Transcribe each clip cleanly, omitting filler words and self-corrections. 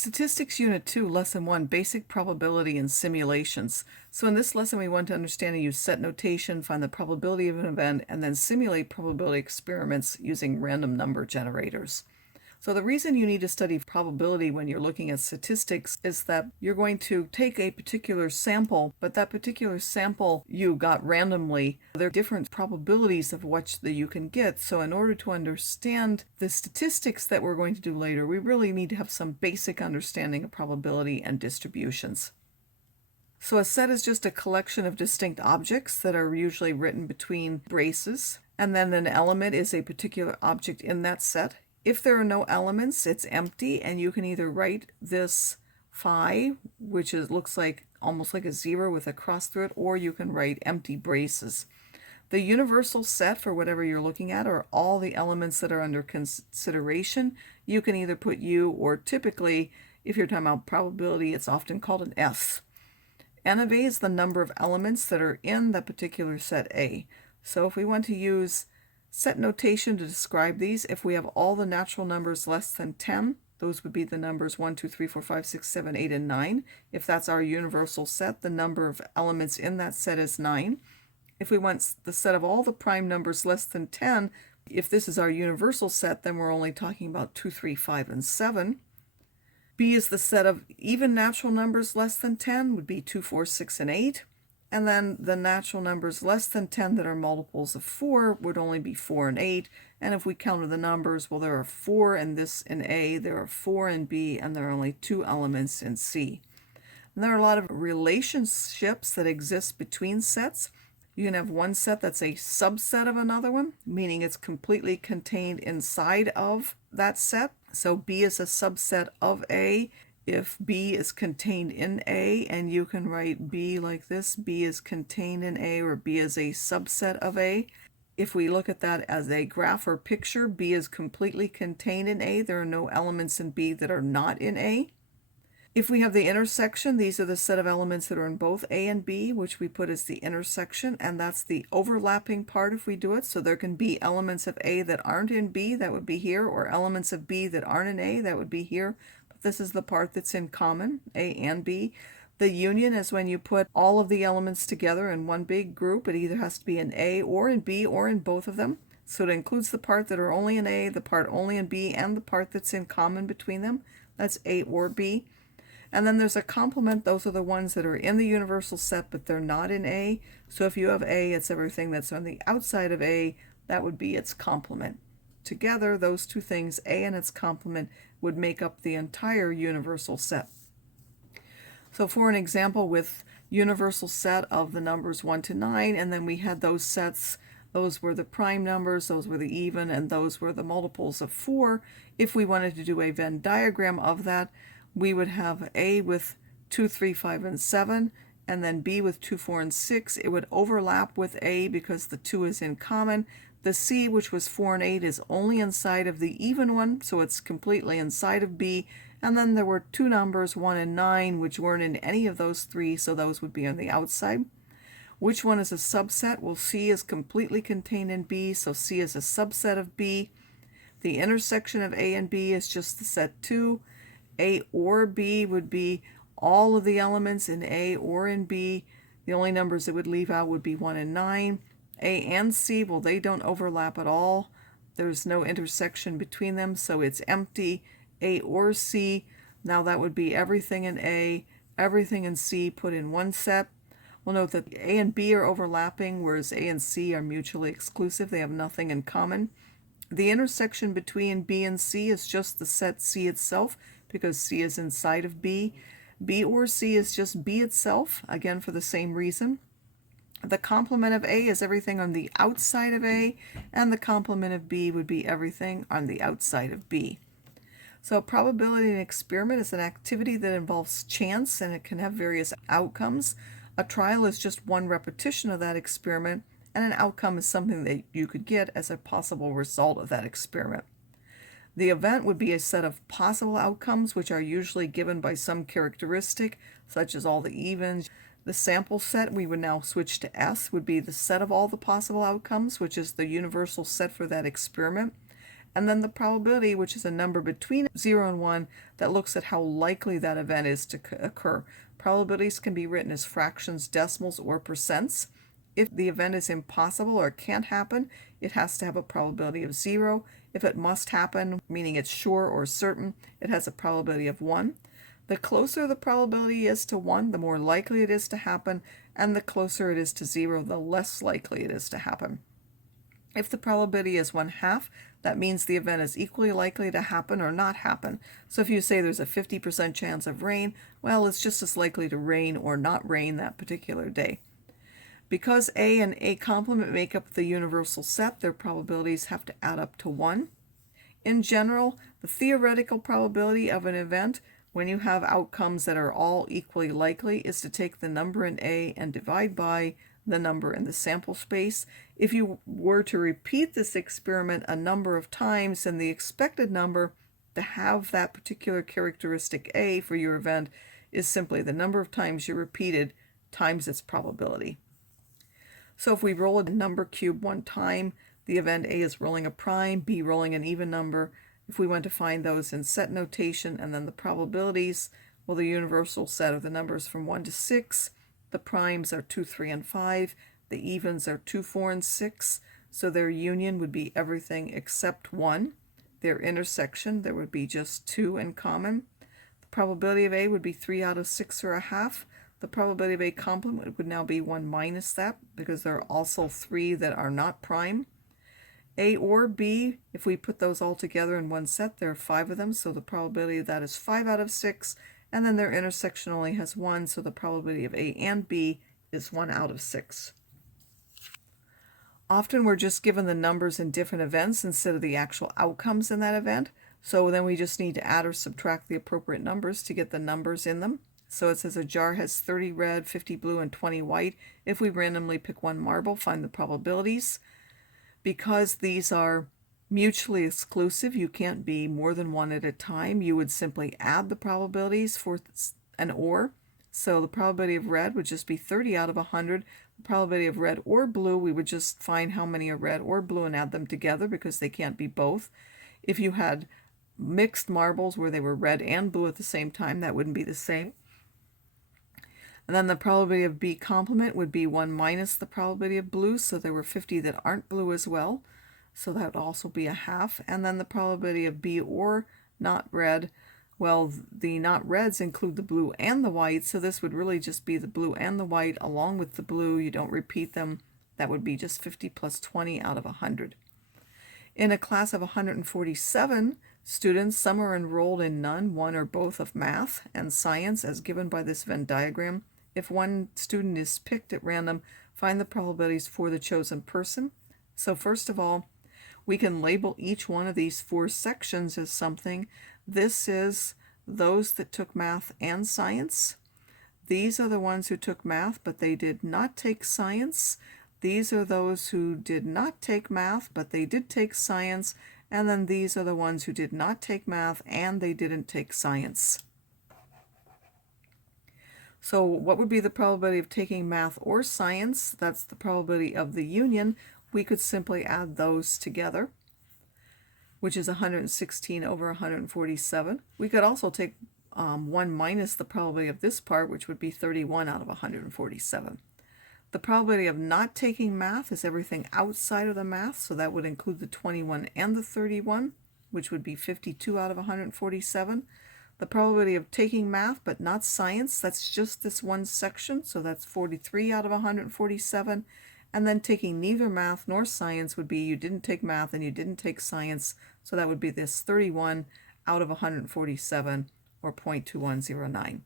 Statistics Unit 2, Lesson 1, Basic Probability and Simulations. So in this lesson, we want to understand and use set notation, find the probability of an event, and then simulate probability experiments using random number generators. So the reason you need to study probability when you're looking at statistics is that you're going to take a particular sample, but that particular sample you got randomly. There are different probabilities of what you can get. So in order to understand the statistics that we're going to do later, we really need to have some basic understanding of probability and distributions. So a set is just a collection of distinct objects that are usually written between braces, and then an element is a particular object in that set. If there are no elements, it's empty, and you can either write this phi, which looks like almost like a zero with a cross through it, or you can write empty braces. The universal set for whatever you're looking at are all the elements that are under consideration. You can either put U, or typically, if you're talking about probability, it's often called an S. N of A is the number of elements that are in the particular set A. So if we want to use set notation to describe these, if we have all the natural numbers less than 10, those would be the numbers 1, 2, 3, 4, 5, 6, 7, 8, and 9. If that's our universal set, the number of elements in that set is 9. If we want the set of all the prime numbers less than 10, if this is our universal set, then we're only talking about 2, 3, 5, and 7. B is the set of even natural numbers less than 10, would be 2, 4, 6, and 8. And then the natural numbers less than 10 that are multiples of 4 would only be 4 and 8. And if we counted the numbers, well, there are 4 in this in A, there are 4 in B, and there are only 2 elements in C. And there are a lot of relationships that exist between sets. You can have one set that's a subset of another one, meaning it's completely contained inside of that set. So B is a subset of A. If B is contained in A, and you can write B like this, B is contained in A, or B is a subset of A. If we look at that as a graph or picture, B is completely contained in A. There are no elements in B that are not in A. If we have the intersection, these are the set of elements that are in both A and B, which we put as the intersection, and that's the overlapping part if we do it. So there can be elements of A that aren't in B, that would be here, or elements of B that aren't in A, that would be here. This is the part that's in common, A and B. The union is when you put all of the elements together in one big group. It either has to be in A or in B or in both of them. So it includes the part that are only in A, the part only in B, and the part that's in common between them. That's A or B. And then there's a complement. Those are the ones that are in the universal set, but they're not in A. So if you have A, it's everything that's on the outside of A. That would be its complement. Together, those two things, A and its complement, would make up the entire universal set. So for an example with universal set of the numbers 1 to 9, and then we had those sets, those were the prime numbers, those were the even, and those were the multiples of 4. If we wanted to do a Venn diagram of that, we would have A with 2, 3, 5, and 7, and then B with 2, 4, and 6. It would overlap with A because the 2 is in common. The C, which was 4 and 8, is only inside of the even one, so it's completely inside of B. And then there were two numbers, 1 and 9, which weren't in any of those three, so those would be on the outside. Which one is a subset? Well, C is completely contained in B, so C is a subset of B. The intersection of A and B is just the set 2. A or B would be all of the elements in A or in B. The only numbers it would leave out would be 1 and 9. A and C, well, they don't overlap at all. There's no intersection between them, so it's empty. A or C, now that would be everything in A, everything in C put in one set. We'll note that A and B are overlapping, whereas A and C are mutually exclusive. They have nothing in common. The intersection between B and C is just the set C itself, because C is inside of B. B or C is just B itself, again for the same reason. The complement of A is everything on the outside of A, and the complement of B would be everything on the outside of B. So probability in an experiment is an activity that involves chance, and it can have various outcomes. A trial is just one repetition of that experiment, and an outcome is something that you could get as a possible result of that experiment. The event would be a set of possible outcomes, which are usually given by some characteristic, such as all the evens. The sample set, we would now switch to S, would be the set of all the possible outcomes, which is the universal set for that experiment. and then the probability, which is a number between 0 and 1 that looks at how likely that event is to occur. Probabilities can be written as fractions, decimals, or percents. If the event is impossible or can't happen, it has to have a probability of 0. If it must happen, meaning it's sure or certain, it has a probability of 1. The closer the probability is to 1, the more likely it is to happen, and the closer it is to 0, the less likely it is to happen. If the probability is 1/2, that means the event is equally likely to happen or not happen. So if you say there's a 50% chance of rain, well, it's just as likely to rain or not rain that particular day. Because A and A complement make up the universal set, their probabilities have to add up to 1. In general, the theoretical probability of an event, when you have outcomes that are all equally likely, is to take the number in A and divide by the number in the sample space. If you were to repeat this experiment a number of times, then the expected number to have that particular characteristic A for your event is simply the number of times you repeated times its probability. So if we roll a number cube one time, the event A is rolling a prime, B rolling an even number. If we want to find those in set notation and then the probabilities, well, the universal set are the numbers from 1 to 6. The primes are 2, 3, and 5. The evens are 2, 4, and 6. So their union would be everything except 1. Their intersection, there would be just 2 in common. The probability of A would be 3 out of 6 or a half. The probability of A complement would now be 1 minus that because there are also 3 that are not prime. A or B, if we put those all together in one set, there are 5 of them, so the probability of that is 5 out of 6, and then their intersection only has 1, so the probability of A and B is 1 out of 6. Often we're just given the numbers in different events instead of the actual outcomes in that event, so then we just need to add or subtract the appropriate numbers to get the numbers in them. So it says a jar has 30 red, 50 blue, and 20 white. If we randomly pick one marble, find the probabilities. Because these are mutually exclusive, you can't be more than one at a time. You would simply add the probabilities for an or. So the probability of red would just be 30 out of 100. The probability of red or blue, we would just find how many are red or blue and add them together because they can't be both. If you had mixed marbles where they were red and blue at the same time, that wouldn't be the same. And then the probability of B complement would be 1 minus the probability of blue, so there were 50 that aren't blue as well, so that would also be a half. And then the probability of B or not red, well, the not reds include the blue and the white, so this would really just be the blue and the white along with the blue. You don't repeat them. That would be just 50 plus 20 out of 100. In a class of 147 students, some are enrolled in none, one or both of math and science as given by this Venn diagram. If one student is picked at random, find the probabilities for the chosen person. So first of all, we can label each one of these 4 sections as something. This is those that took math and science. These are the ones who took math, but they did not take science. These are those who did not take math, but they did take science. And then these are the ones who did not take math and they didn't take science. So what would be the probability of taking math or science? That's the probability of the union. We could simply add those together, which is 116 over 147. We could also take 1 minus the probability of this part, which would be 31 out of 147. The probability of not taking math is everything outside of the math, so that would include the 21 and the 31, which would be 52 out of 147. The probability of taking math but not science, that's just this one section, so that's 43 out of 147. And then taking neither math nor science would be you didn't take math and you didn't take science, so that would be this 31 out of 147, or 0.2109.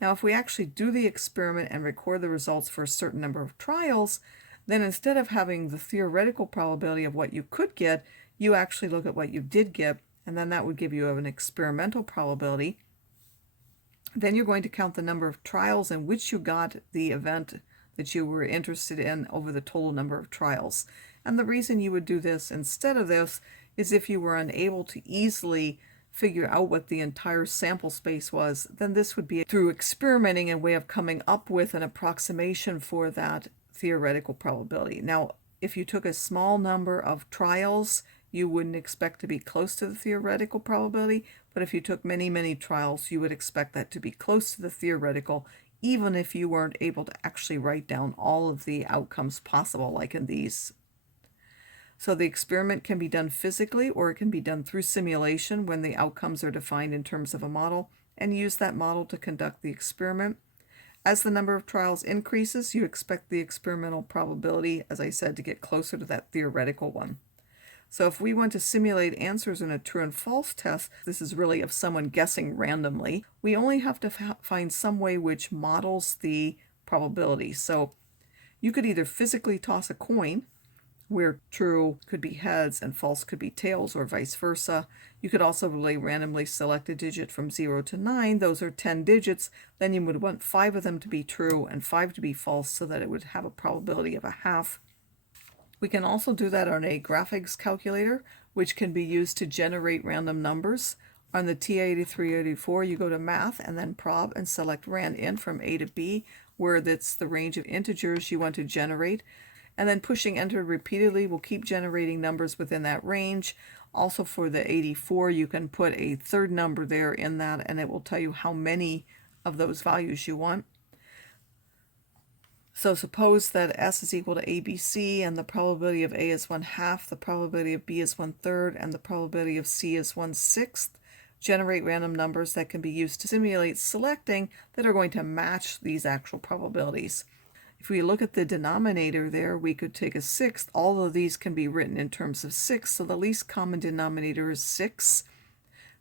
Now, if we actually do the experiment and record the results for a certain number of trials, then instead of having the theoretical probability of what you could get, you actually look at what you did get, and then that would give you an experimental probability. Then you're going to count the number of trials in which you got the event that you were interested in over the total number of trials. And the reason you would do this instead of this is if you were unable to easily figure out what the entire sample space was, then this would be through experimenting a way of coming up with an approximation for that theoretical probability. Now, if you took a small number of trials, you wouldn't expect to be close to the theoretical probability, but if you took many, many trials, you would expect that to be close to the theoretical, even if you weren't able to actually write down all of the outcomes possible, like in these. So the experiment can be done physically, or it can be done through simulation when the outcomes are defined in terms of a model, and use that model to conduct the experiment. As the number of trials increases, you expect the experimental probability, as I said, to get closer to that theoretical one. So if we want to simulate answers in a true and false test, this is really of someone guessing randomly, we only have to find some way which models the probability. So you could either physically toss a coin, where true could be heads and false could be tails, or vice versa. You could also really randomly select a digit from 0 to 9. Those are 10 digits. Then you would want 5 of them to be true and 5 to be false, so that it would have a probability of a half. We can also do that on a graphics calculator, which can be used to generate random numbers. On the TI-8384, you go to Math and then Prob and select rand_int from A to B, where that's the range of integers you want to generate. And then pushing enter repeatedly will keep generating numbers within that range. Also for the 84, you can put a third number there in that, and it will tell you how many of those values you want. So suppose that S is equal to ABC, and the probability of A is 1/2, the probability of B is 1/3, and the probability of C is 1/6. Generate random numbers that can be used to simulate selecting that are going to match these actual probabilities. If we look at the denominator there, we could take a sixth. All of these can be written in terms of 6, so the least common denominator is 6.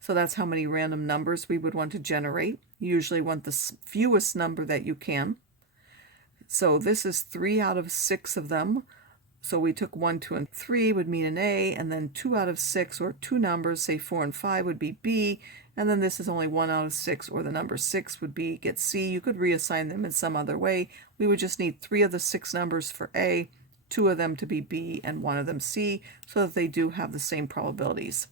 So that's how many random numbers we would want to generate. You usually want the fewest number that you can. So this is 3 out of 6 of them. So we took 1, 2, and 3 would mean an A, and then 2 out of 6, or 2 numbers, say 4 and 5, would be B, and then this is only 1 out of 6, or the number 6 would be get C. You could reassign them in some other way. We would just need 3 of the 6 numbers for A, 2 of them to be B, and 1 of them C, so that they do have the same probabilities.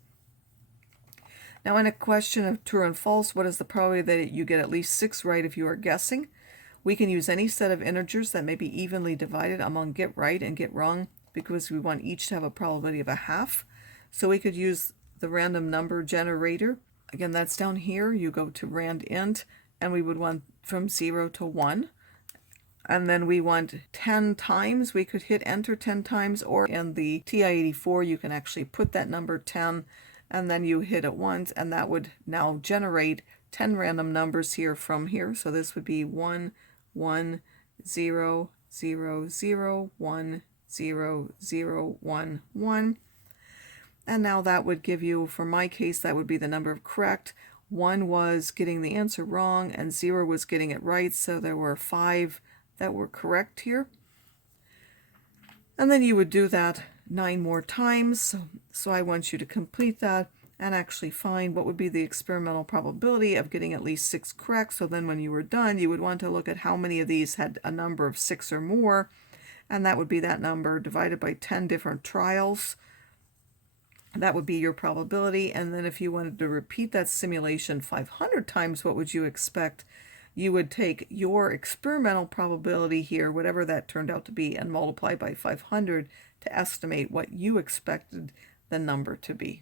Now in a question of true and false, what is the probability that you get at least 6 right if you are guessing? We can use any set of integers that may be evenly divided among get right and get wrong, because we want each to have a probability of a half. So we could use the random number generator. Again, that's down here. You go to rand_int, and we would want from 0 to 1. And then we want 10 times. We could hit enter 10 times, or in the TI-84, you can actually put that number 10, and then you hit it once, and that would now generate 10 random numbers here from here. So this would be 1, 1, 0, 0, 0, 1, 0, 0, 1, 1. And now that would give you, for my case, that would be the number of correct. 1 was getting the answer wrong, and 0 was getting it right, so there were 5 that were correct here. And then you would do that 9 more times. So I want you to complete that and actually find what would be the experimental probability of getting at least 6 correct. So then when you were done, you would want to look at how many of these had a number of 6 or more, and that would be that number divided by 10 different trials. That would be your probability. And then if you wanted to repeat that simulation 500 times, what would you expect? You would take your experimental probability here, whatever that turned out to be, and multiply by 500 to estimate what you expected the number to be.